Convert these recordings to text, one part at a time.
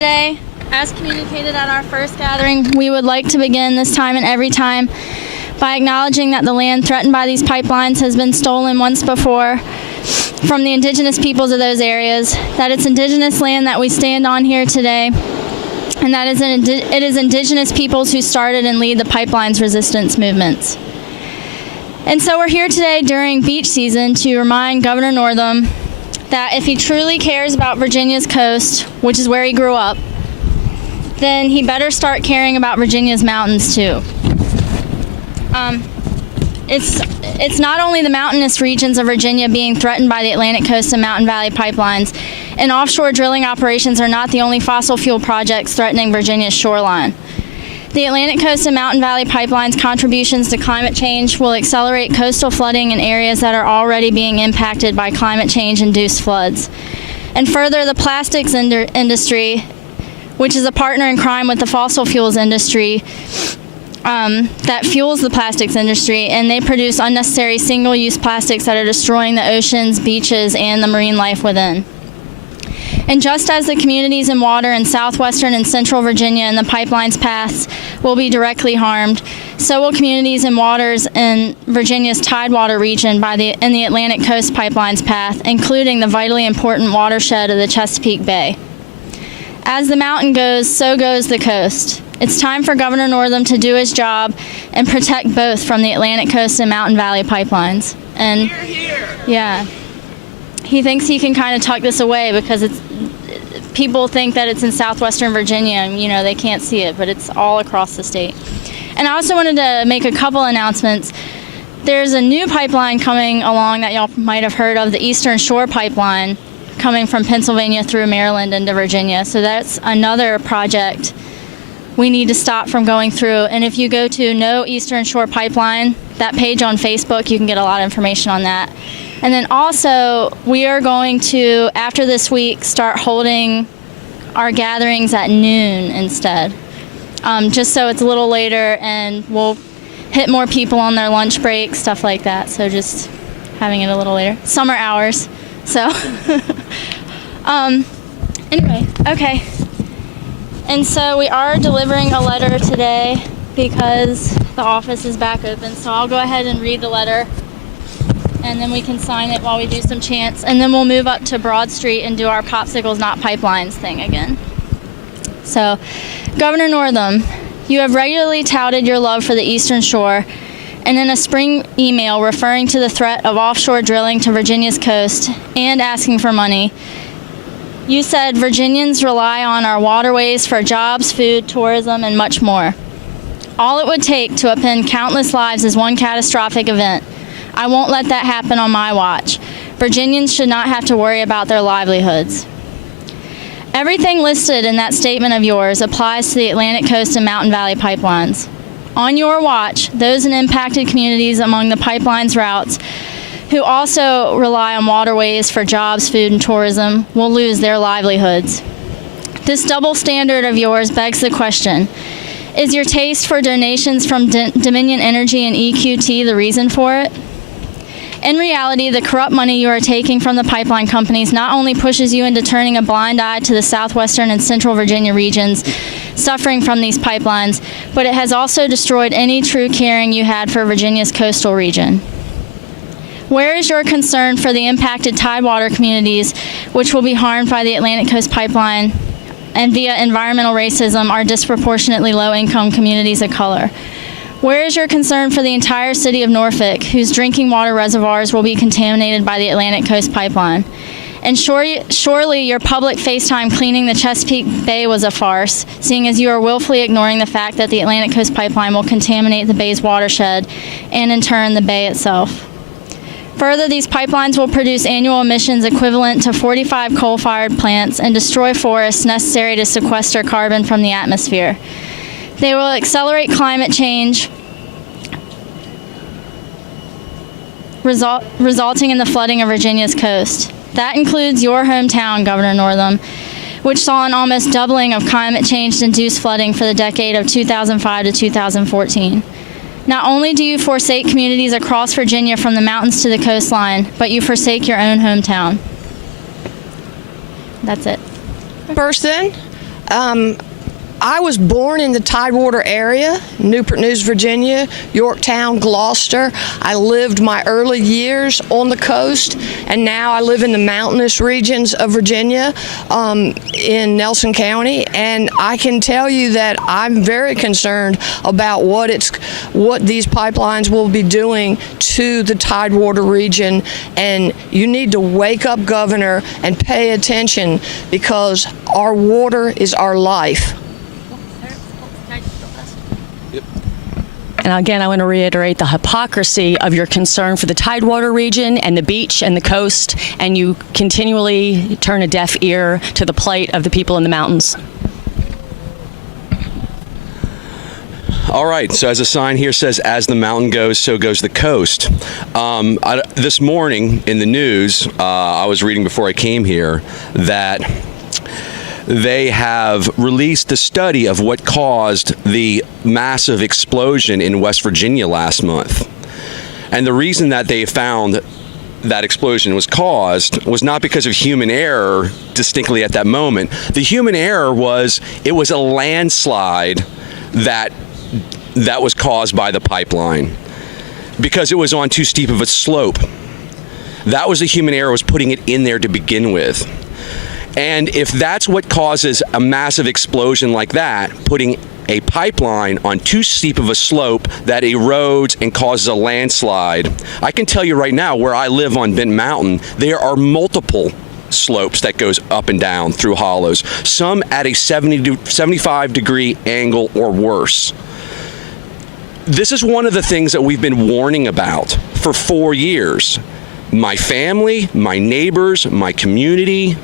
Today, as communicated at our first gathering, we would like to begin this time and every time by acknowledging that the land threatened by these pipelines has been stolen once before from the indigenous peoples of those areas, that it's indigenous land that we stand on here today, and that it is indigenous peoples who started and lead the pipelines resistance movements. And so we're here today during beach season to remind Governor Northam that if he truly cares about Virginia's coast, which is where he grew up, then he better start caring about Virginia's mountains too. It's not only the mountainous regions of Virginia being threatened by the Atlantic Coast and Mountain Valley pipelines, and offshore drilling operations are not the only fossil fuel projects threatening Virginia's shoreline. The Atlantic Coast and Mountain Valley pipelines' contributions to climate change will accelerate coastal flooding in areas that are already being impacted by climate change-induced floods. And further, the plastics industry, which is a partner in crime with the fossil fuels industry, that fuels the plastics industry, and they produce unnecessary single-use plastics that are destroying the oceans, beaches, and the marine life within. And just as the communities and water in southwestern and central Virginia and the pipeline's paths will be directly harmed, so will communities and waters in Virginia's tidewater region in the Atlantic Coast pipeline's path, including the vitally important watershed of the Chesapeake Bay. As the mountain goes, so goes the coast. It's time for Governor Northam to do his job and protect both from the Atlantic Coast and Mountain Valley pipelines. And Hear, hear. yeah. He thinks he can kind of tuck this away because people think that it's in southwestern Virginia and, they can't see it, but it's all across the state. And I also wanted to make a couple announcements. There's a new pipeline coming along that y'all might have heard of, the Eastern Shore Pipeline, coming from Pennsylvania through Maryland into Virginia. So that's another project we need to stop from going through. And if you go to No Eastern Shore Pipeline, that page on Facebook, you can get a lot of information on that. And then also, we are going to, after this week, start holding our gatherings at noon instead. Just so it's a little later and we'll hit more people on their lunch break, stuff like that. So just having it a little later. Summer hours. So, anyway, okay. And so we are delivering a letter today because the office is back open. So I'll go ahead and read the letter, and then we can sign it while we do some chants, and then we'll move up to Broad Street and do our Popsicles Not Pipelines thing again. So, Governor Northam, you have regularly touted your love for the Eastern Shore, and in a spring email referring to the threat of offshore drilling to Virginia's coast and asking for money, you said Virginians rely on our waterways for jobs, food, tourism, and much more. All it would take to upend countless lives is one catastrophic event. I won't let that happen on my watch. Virginians should not have to worry about their livelihoods. Everything listed in that statement of yours applies to the Atlantic Coast and Mountain Valley pipelines. On your watch, those in impacted communities among the pipeline's routes who also rely on waterways for jobs, food, and tourism will lose their livelihoods. This double standard of yours begs the question, is your taste for donations from Dominion Energy and EQT the reason for it? In reality, the corrupt money you are taking from the pipeline companies not only pushes you into turning a blind eye to the southwestern and central Virginia regions suffering from these pipelines, but it has also destroyed any true caring you had for Virginia's coastal region. Where is your concern for the impacted tidewater communities which will be harmed by the Atlantic Coast Pipeline and via environmental racism are disproportionately low-income communities of color? Where is your concern for the entire city of Norfolk, whose drinking water reservoirs will be contaminated by the Atlantic Coast Pipeline? And surely your public FaceTime cleaning the Chesapeake Bay was a farce, seeing as you are willfully ignoring the fact that the Atlantic Coast Pipeline will contaminate the bay's watershed and, in turn, the bay itself. Further, these pipelines will produce annual emissions equivalent to 45 coal-fired plants and destroy forests necessary to sequester carbon from the atmosphere. They will accelerate climate change, resulting in the flooding of Virginia's coast. That includes your hometown, Governor Northam, which saw an almost doubling of climate change-induced flooding for the decade of 2005 to 2014. Not only do you forsake communities across Virginia from the mountains to the coastline, but you forsake your own hometown. That's it. Person, I was born in the Tidewater area, Newport News, Virginia, Yorktown, Gloucester. I lived my early years on the coast, and now I live in the mountainous regions of Virginia, in Nelson County. And I can tell you that I'm very concerned about what these pipelines will be doing to the Tidewater region. And you need to wake up, Governor, and pay attention, because our water is our life. And again, I want to reiterate the hypocrisy of your concern for the Tidewater region and the beach and the coast, and you continually turn a deaf ear to the plight of the people in the mountains. All right, so as a sign here says, as the mountain goes, so goes the coast. This morning in the news, I was reading before I came here that they have released the study of what caused the massive explosion in West Virginia last month. And the reason that they found that explosion was caused was not because of human error distinctly at that moment. The human error was, it was a landslide that was caused by the pipeline because it was on too steep of a slope. That was the human error, was putting it in there to begin with. And if that's what causes a massive explosion like that, putting a pipeline on too steep of a slope that erodes and causes a landslide, I can tell you right now, where I live on Benton Mountain, there are multiple slopes that goes up and down through hollows, some at a 75 degree angle or worse. This is one of the things that we've been warning about for 4 years. My family, my neighbors, my community,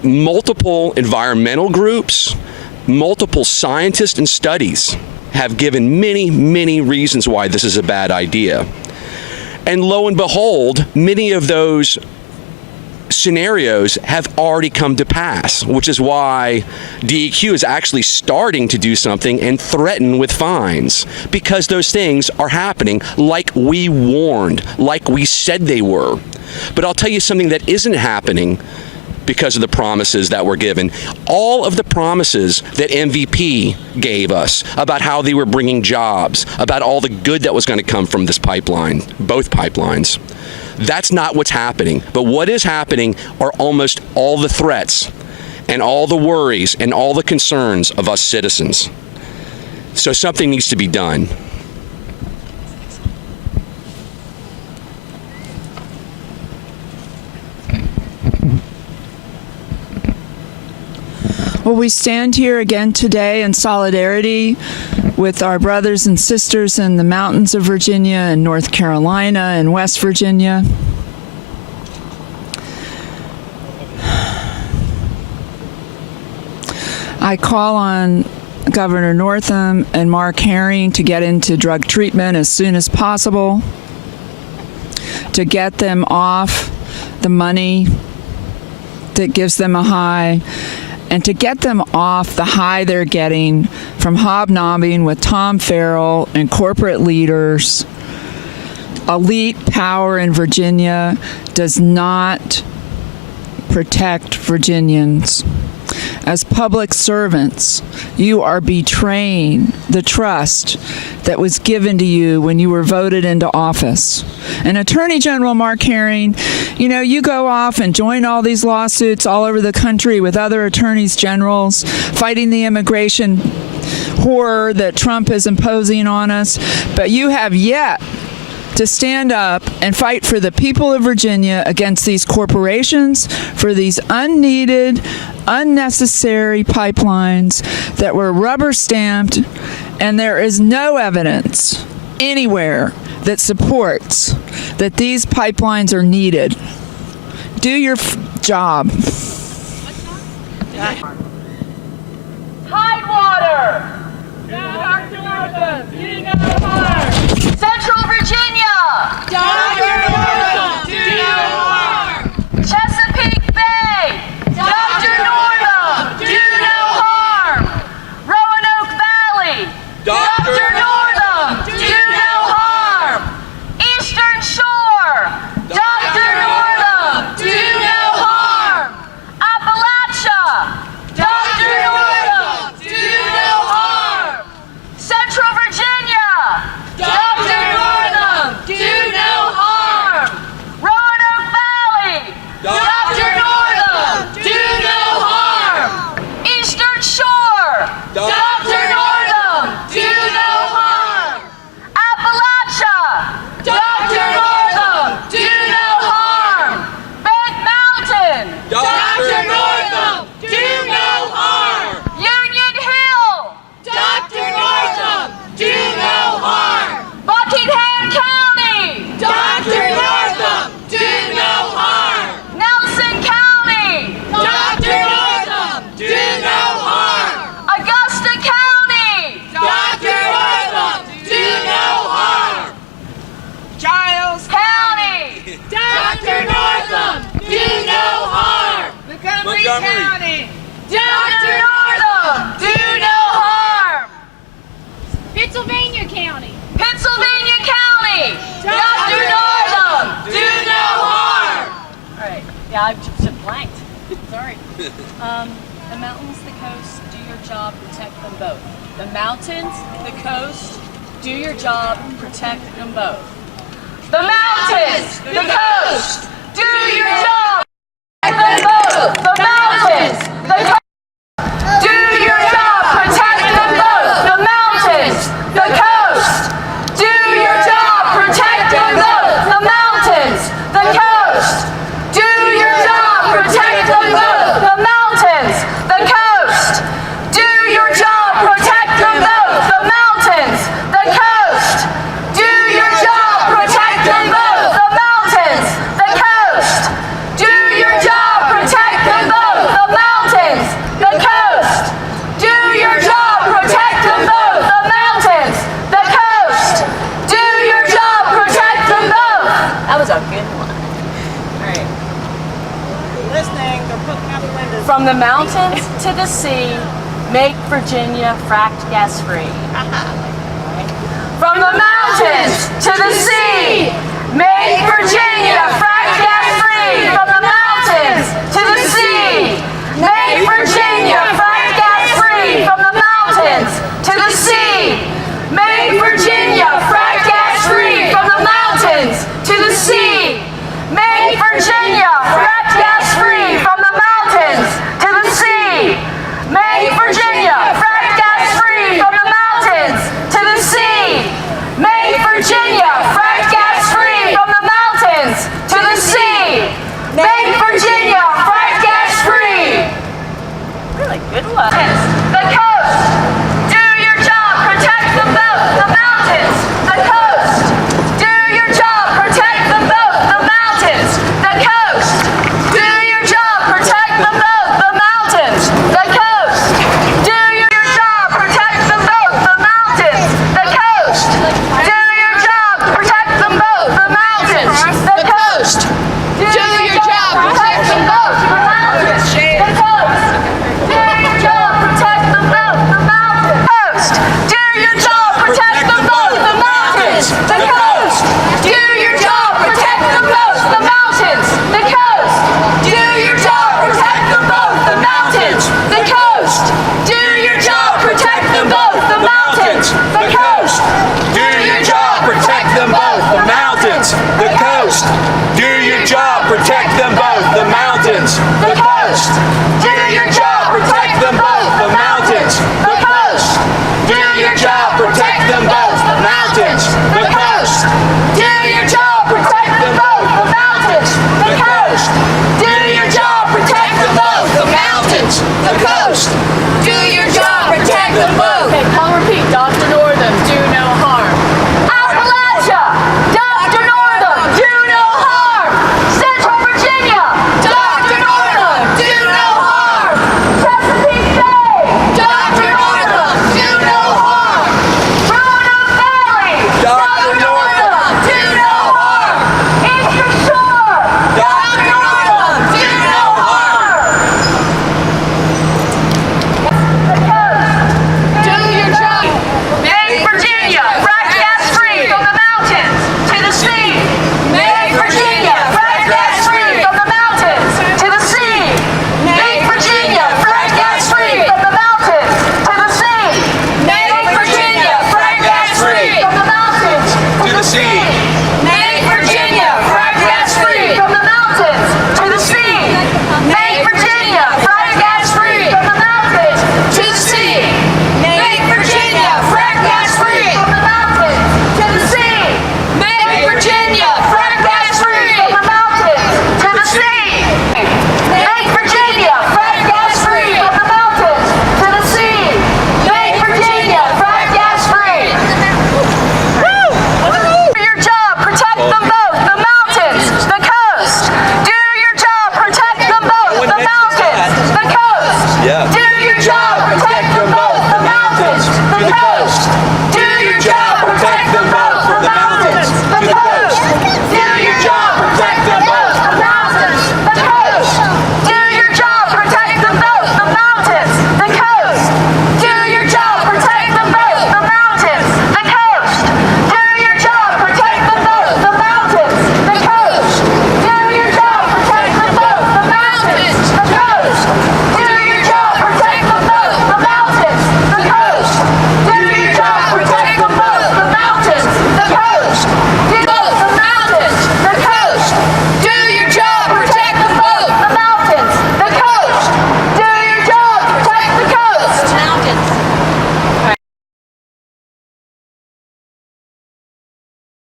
multiple environmental groups, multiple scientists and studies have given many, many reasons why this is a bad idea. And lo and behold, many of those scenarios have already come to pass, which is why DEQ is actually starting to do something and threaten with fines, because those things are happening like we warned, like we said they were. But I'll tell you something that isn't happening because of the promises that were given. All of the promises that MVP gave us about how they were bringing jobs, about all the good that was going to come from this pipeline, both pipelines, that's not what's happening. But what is happening are almost all the threats and all the worries and all the concerns of us citizens. So something needs to be done. Well, we stand here again today in solidarity with our brothers and sisters in the mountains of Virginia and North Carolina and West Virginia. I call on Governor Northam and Mark Herring to get into drug treatment as soon as possible, to get them off the money that gives them a high, and to get them off the high they're getting from hobnobbing with Tom Farrell and corporate leaders. Elite power in Virginia does not protect Virginians. As public servants, you are betraying the trust that was given to you when you were voted into office. And Attorney General Mark Herring, you go off and join all these lawsuits all over the country with other attorneys generals fighting the immigration horror that Trump is imposing on us, but you have yet to stand up and fight for the people of Virginia against these corporations, for these unneeded, unnecessary pipelines that were rubber stamped, and there is no evidence anywhere that supports that these pipelines are needed. Do your job. Tidewater! Dr. Northam, do no harm! Central Virginia! Dr. Northam, do no harm! Chesapeake Bay! Dr. Northam, do no harm! Roanoke Valley! Dr. Northam, do no harm! Eastern Shore! Dr. Northam, do no harm! Appalachia! Dr. County. Dr. Northam, do no harm. Pennsylvania County. Pennsylvania County. Dr. Northam, do no harm. All right. Yeah, I just blanked. Sorry. The mountains, the coast, do your job, protect them both. The mountains, the coast, do your job, protect them both. The mountains, the coast, do your job. Protect them both. The mountains, the coast, do your job. Protect them both. The mountains, the coast, do your job. Protect them both. The mountains, the coast, do your job. Protect them both. The mountains, the coast, do your job. Protect them both. The mountains, the coast, do your job. Protect them both. The mountains, the coast, do your job. Protect them both. The mountains, the coast, do your job. Protect them both. The mountains, the coast, do your job. Protect them both. That was a good one. All right. Listening, they're putting out the windows. From the mountains to the sea, make Virginia fracked gas free. From the mountains to the sea,